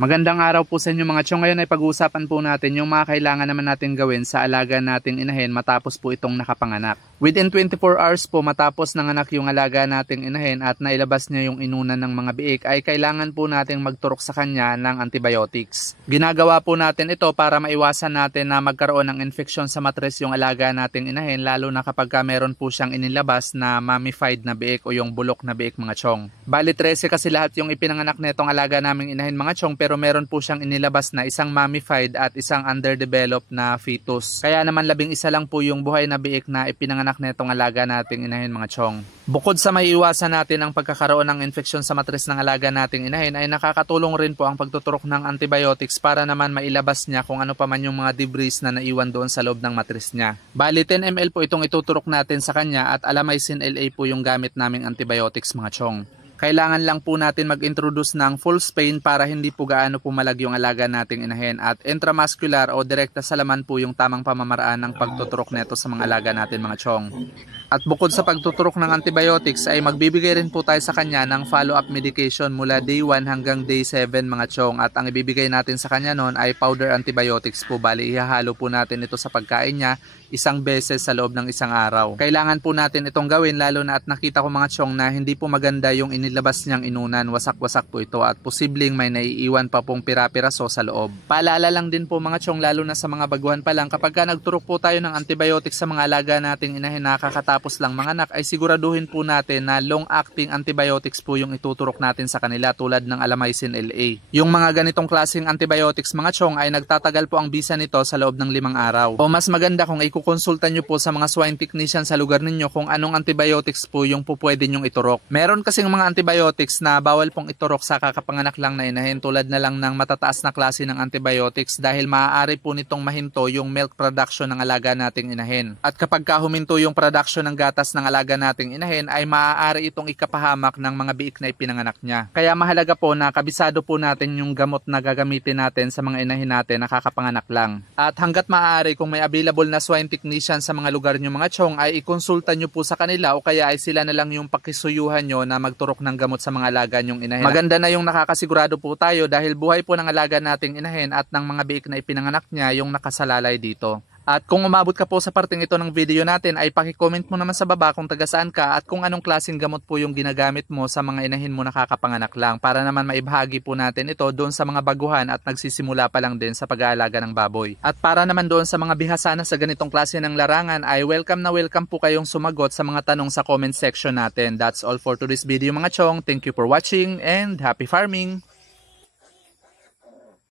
Magandang araw po sa inyo mga chong. Ngayon ay pag-uusapan po natin yung mga kailangan naman natin gawin sa alaga nating inahin matapos po itong nakapanganak. Within 24 hours po matapos nanganak yung alaga nating inahin at nailabas niya yung inunan ng mga biik ay kailangan po nating magturok sa kanya ng antibiotics. Ginagawa po natin ito para maiwasan natin na magkaroon ng infeksyon sa matres yung alaga nating inahin, lalo na kapag meron po siyang inilabas na mummified na biik o yung bulok na biik mga chong. Bali 13 kasi lahat yung ipinanganak netong alaga naming inahin mga chong, pero meron po siyang inilabas na isang mummified at isang underdeveloped na fetus. Kaya naman 11 lang po yung buhay na biik na ipinanganak netong alaga nating inahin mga chong. Bukod sa maiiwasan natin ang pagkakaroon ng infeksyon sa matres ng alaga nating inahin, ay nakakatulong rin po ang pagtuturok ng antibiotics para naman mailabas niya kung ano pa man yung mga debris na naiwan doon sa loob ng matres niya. Bali 10 ml po itong ituturok natin sa kanya at Alamycin LA po yung gamit naming antibiotics mga chong. Kailangan lang po natin mag-introduce ng full spane para hindi po gaano pumalag yung alaga nating inahin, at intramuscular o direkta sa laman po yung tamang pamamaraan ng pagtuturok neto sa mga alaga natin mga chong. At bukod sa pagtuturok ng antibiotics ay magbibigay rin po tayo sa kanya ng follow-up medication mula day 1 hanggang day 7 mga chong, at ang ibibigay natin sa kanya noon ay powder antibiotics po. Bali ihahalo po natin ito sa pagkain niya isang beses sa loob ng isang araw. Kailangan po natin itong gawin lalo na at nakita ko mga chong na hindi po maganda yung inilabas niyang inunan. Wasak-wasak po ito at posibleng may naiiwan pa pong pira-piraso sa loob. Paalala lang din po mga chong, lalo na sa mga baguhan pa lang, kapag nagturok po tayo ng antibiotics sa mga alaga nating inahin na kakatapos lang manganak, ay siguraduhin po natin na long-acting antibiotics po yung ituturok natin sa kanila, tulad ng Alamycin LA. Yung mga ganitong klaseng antibiotics mga chong ay nagtatagal po ang bisa nito sa loob ng 5 araw. O mas maganda kung kukonsulta nyo po sa mga swine technician sa lugar ninyo kung anong antibiotics po yung pwede nyong iturok. Meron kasing mga antibiotics na bawal pong iturok sa kakapanganak lang na inahin, tulad na lang ng matataas na klase ng antibiotics dahil maaari po nitong mahinto yung milk production ng alaga nating inahin. At kapag huminto yung production ng gatas ng alaga nating inahin ay maaari itong ikapahamak ng mga biik na ipinanganak niya. Kaya mahalaga po na kabisado po natin yung gamot na gagamitin natin sa mga inahin natin na kakapanganak lang. At hanggat maaari, kung may available na swine technician sa mga lugar nyo mga chong, ay ikonsulta nyo po sa kanila o kaya ay sila na lang yung pakisuyuhan nyo na magturok ng gamot sa mga alaga nyong inahin. Maganda na yung nakakasigurado po tayo dahil buhay po ng alaga nating inahin at ng mga biik na ipinanganak niya yung nakasalalay dito. At kung umabot ka po sa parting ito ng video natin ay paki-comment mo naman sa baba kung taga saan ka at kung anong klaseng gamot po yung ginagamit mo sa mga inahin mo nakakapanganak lang, para naman maibahagi po natin ito doon sa mga baguhan at nagsisimula pa lang din sa pag-aalaga ng baboy. At para naman doon sa mga bihasana sa ganitong klase ng larangan ay welcome na welcome po kayong sumagot sa mga tanong sa comment section natin. That's all for today's video mga chong. Thank you for watching and happy farming!